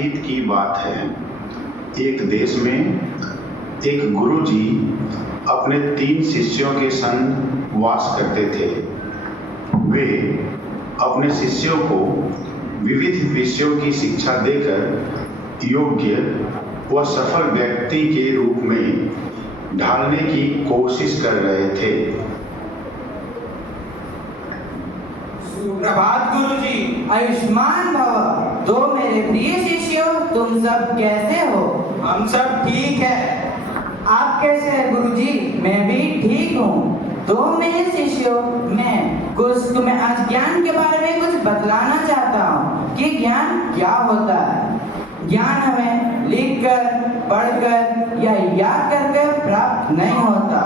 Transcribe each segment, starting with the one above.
अतीत की बात है। एक देश में एक गुरुजी अपने 3 शिष्यों के संग वास करते थे। वे अपने शिष्यों को विविध विषयों की शिक्षा देकर योग्य व सफल व्यक्ति के रूप में ढालने की कोशिश कर रहे थे। सुप्रभात गुरुजी। आयुष्मान भव। तो मेरे प्रिय शिष्यों, तुम सब कैसे हो? हम सब ठीक है। आप कैसे हैं गुरुजी? मैं भी ठीक हूँ। तो मेरे शिष्यों, मैं कुछ तुम्हें आज ज्ञान के बारे में कुछ बतलाना चाहता हूँ कि ज्ञान क्या होता है। ज्ञान हमें लिखकर, पढ़कर या याद कर प्राप्त नहीं होता।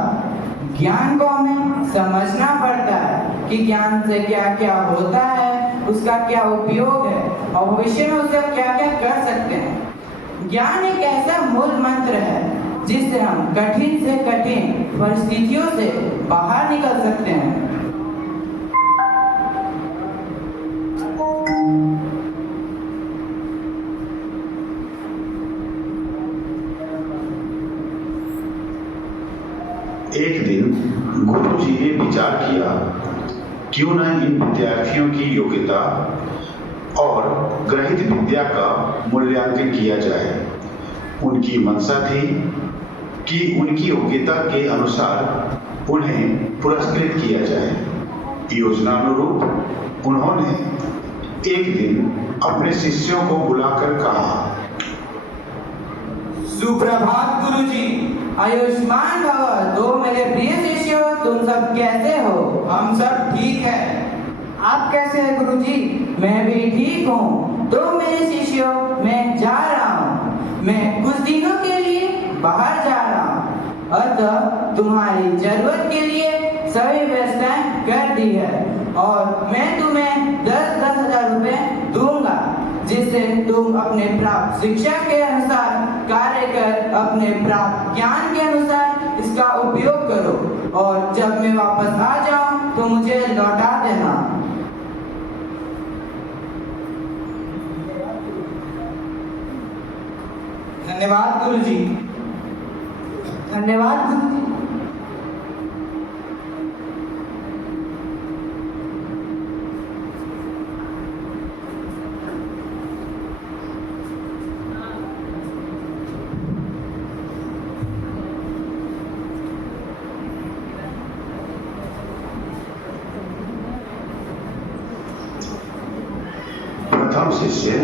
ज्ञान को हमें समझना पड़ता है कि ज्ञान से क्या क्या होता है, उसका क्या उपयोग है और भविष्य में उसका क्या क्या कर सकते हैं। ज्ञान एक ऐसा मूल मंत्र है जिससे हम कठिन से कठिन परिस्थितियों से बाहर निकल सकते हैं। एक दिन गुरुजी ने विचार किया, क्यों न इन विद्यार्थियों की योग्यता और ग्रहित विद्या का मूल्यांकन किया जाए। उनकी मंशा थी कि उनकी योग्यता के अनुसार उन्हें पुरस्कृत किया जाए। योजनानुरूप उन्होंने एक दिन अपने शिष्यों को बुलाकर कहा, सुप्रभात गुरुजी। आयुष्मान भव। तो मेरे प्रिय शिष्यों, तुम सब कैसे हो? हम सब ठीक है। आप कैसे हैं गुरुजी? मैं भी ठीक हूँ। तो मेरे शिष्यों, मैं जा रहा हूँ। मैं कुछ दिनों के लिए बाहर जा रहा हूँ। अतः तुम्हारी जरूरत के लिए सभी व्यवस्थाएं कर दी है और मैं तुम्हें 10-10 हजार रुपए दूंगा, जिससे तुम अपने प्राप्त शिक्षा के अनुसार कार्य कर अपने प्राप्त ज्ञान के अनुसार इसका उपयोग करो और जब मैं वापस आ जाऊं तो मुझे लौटा देना। धन्यवाद गुरुजी। धन्यवाद गुरुजी। प्रथम शिष्य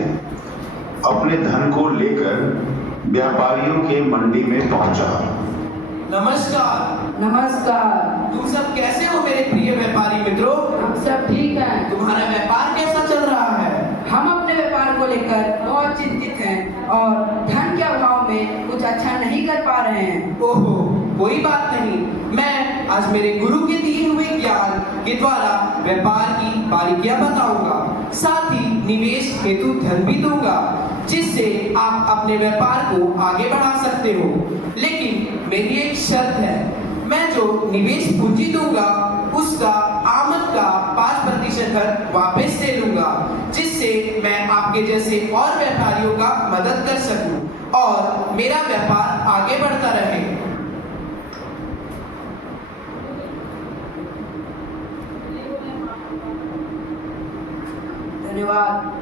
अपने धन को लेकर व्यापारियों के मंडी में पहुंचा। नमस्कार। नमस्कार। तुम सब कैसे हो मेरे प्रिय व्यापारी मित्रों? हम सब ठीक हैं। तुम्हारा व्यापार कैसा चल रहा है? हम अपने व्यापार को लेकर बहुत चिंतित हैं और धन के अभाव में कुछ अच्छा नहीं कर पा रहे हैं। ओहो, कोई बात नहीं। मैं आज मेरे गुरु के दिए हुए ज्ञान के द्वारा व्यापार की बारीकियां बताऊंगा, साथ ही निवेश हेतु धन भी दूंगा, जिससे आप अपने व्यापार को आगे बढ़ा सकते हो। लेकिन मेरी एक शर्त है, मैं जो निवेश पूंजी दूंगा उसका आमद का 5% कर वापस ले लूंगा, जिससे मैं आपके जैसे और व्यापारियों का मदद कर सकूं और मेरा व्यापार आगे बढ़ता रहे। धन्यवाद।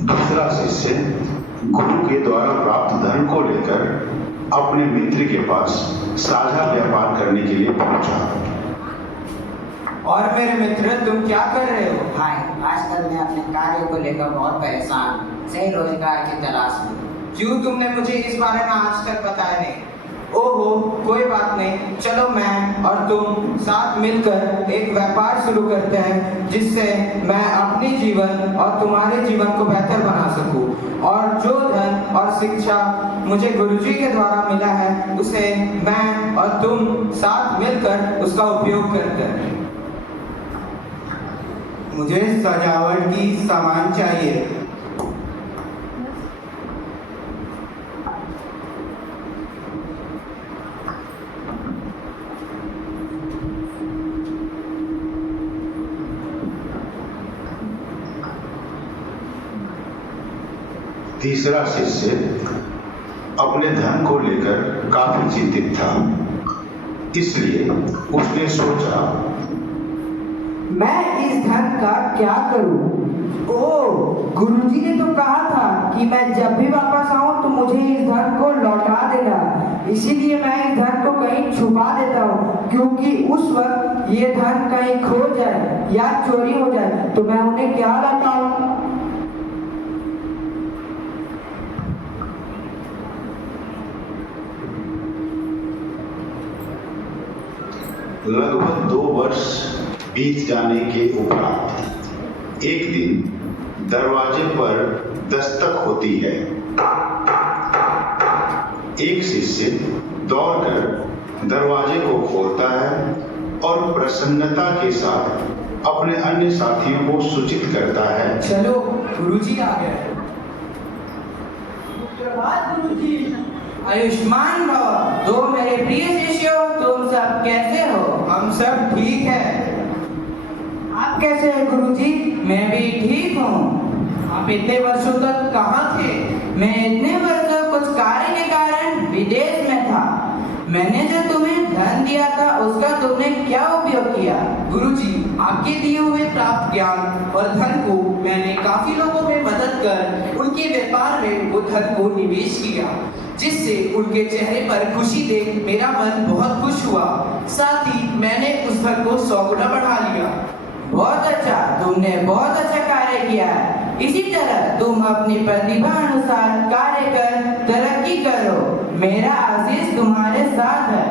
दूसरा शिष्य गुरु के द्वारा प्राप्त धन को लेकर अपने मित्र के पास साझा व्यापार करने के लिए पहुंचा। और मेरे मित्र, तुम क्या कर रहे हो? भाई, आजकल मैं अपने कार्य को लेकर बहुत परेशान हूँ। सही रोजगार की तलाश में। क्यों तुमने मुझे इस बारे में आज तक बताया नहीं? ओहो, कोई बात नहीं। चलो मैं और तुम साथ मिलकर एक व्यापार शुरू करते हैं, जिससे मैं अपने जीवन और तुम्हारे जीवन को बेहतर बना सकूं और जो धन और शिक्षा मुझे गुरुजी के द्वारा मिला है उसे मैं और तुम साथ मिलकर उसका उपयोग करते हैं। मुझे सजावट की सामान चाहिए। तीसरा शिष्य अपने धन को लेकर काफी चिंतित था, इसलिए उसने सोचा, मैं इस धन का क्या करूं? ओह, गुरुजी ने तो कहा था कि मैं जब भी वापस आऊं तो मुझे इस धन को लौटा देना। इसीलिए मैं इस धन को कहीं छुपा देता हूं, क्योंकि उस वक्त ये धन कहीं खो जाए या चोरी हो जाए तो मैं उन्हें क्या लौटाऊं? लगभग 2 वर्ष बीत जाने के उपरांत एक दिन दरवाजे पर दस्तक होती है। एक शिष्य दौड़कर दरवाजे को खोलता है और प्रसन्नता के साथ अपने अन्य साथियों को सूचित करता है, चलो, गुरुजी आ गए। सुप्रभात गुरुजी। आयुष्मान भव। तो मेरे प्रिय शिष्यों, तुम सब कैसे हो? हम सब ठीक है। आप कैसे हैं गुरुजी? मैं भी ठीक हूँ। आप इतने वर्षों तक कहाँ थे? मैं इतने वर्षों कुछ कार्य के कारण विदेश में था। मैंने जो तुम्हें धन दिया था उसका तुमने क्या उपयोग किया? गुरुजी, आपके दिए हुए प्राप्त ज्ञान और धन को मैंने काफी लोगों में मदद कर उनके व्यापार में वो धन को निवेश किया, जिससे उनके चेहरे पर खुशी देख मेरा मन बहुत खुश हुआ। साथ ही मैंने उस धन को 100 गुना बढ़ा लिया। बहुत अच्छा, तुमने बहुत अच्छा कार्य किया है। इसी तरह तुम अपनी प्रतिभा अनुसार कार्य कर तरक्की करो। मेरा आशीष तुम्हारे साथ है।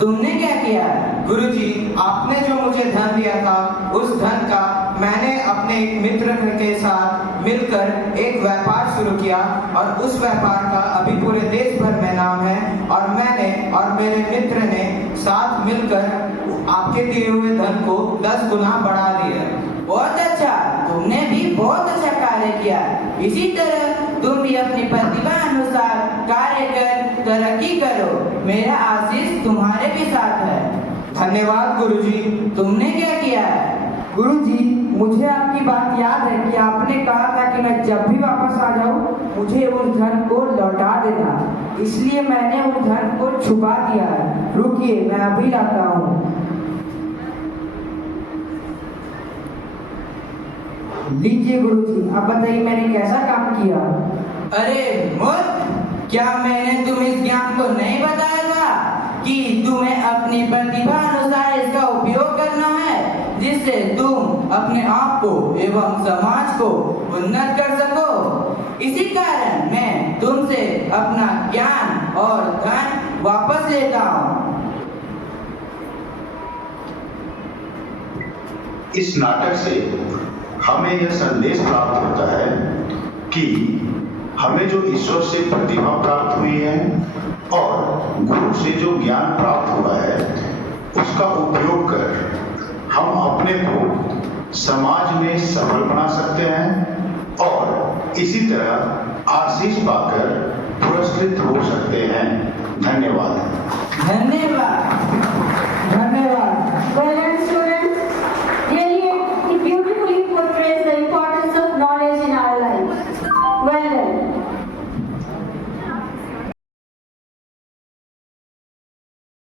तुमने क्या किया? गुरुजी, आपने जो मुझे धन दिया था उस धन का मैंने अपने एक मित्र के साथ मिलकर एक व्यापार शुरू किया और उस व्यापार का अभी पूरे देश भर में नाम है। और मैंने और मेरे मित्र ने साथ मिलकर आपके दिए हुए धन को 10 गुना बढ़ा दिया। बहुत अच्छा, तुमने भी बहुत अच्छा कार्य किया। इसी तरह तुम भी अपनी प्रतिभा अनुसार कार्य कर तरक्की करो। मेरा आशीष तुम्हारे भी साथ है। धन्यवाद गुरुजी। तुमने क्या किया? गुरुजी, मुझे आपकी बात याद है कि आपने कहा था कि मैं जब भी वापस आ जाऊं मुझे उस धन को लौटा देना। इसलिए मैंने उस धन को छुपा दिया है। रुकिए, मैं अभी लाता हूँ। लीजिए गुरुजी, अब बताइए मैंने कैसा काम किया? अरे मूर्ख, क्या मैंने तुम्हें इस ज्ञान को नहीं बताया था कि तुम्हें अपनी प्रतिभा अनुसार इसका उपयोग करना है, जिससे तुम अपने आप को एवं समाज को उन्नत कर सको? इसी कारण मैं तुमसे अपना ज्ञान और धन वापस लेता हूँ। इस नाटक से हमें यह संदेश प्राप्त होता है कि हमें जो ईश्वर से प्रतिभा प्राप्त हुई है और गुरु से जो ज्ञान प्राप्त हुआ है उसका उपयोग कर हम अपने को समाज में सफल बना सकते हैं और इसी तरह आशीष पाकर पुरस्कृत हो सकते हैं। धन्यवाद। धन्यवाद। धन्यवाद।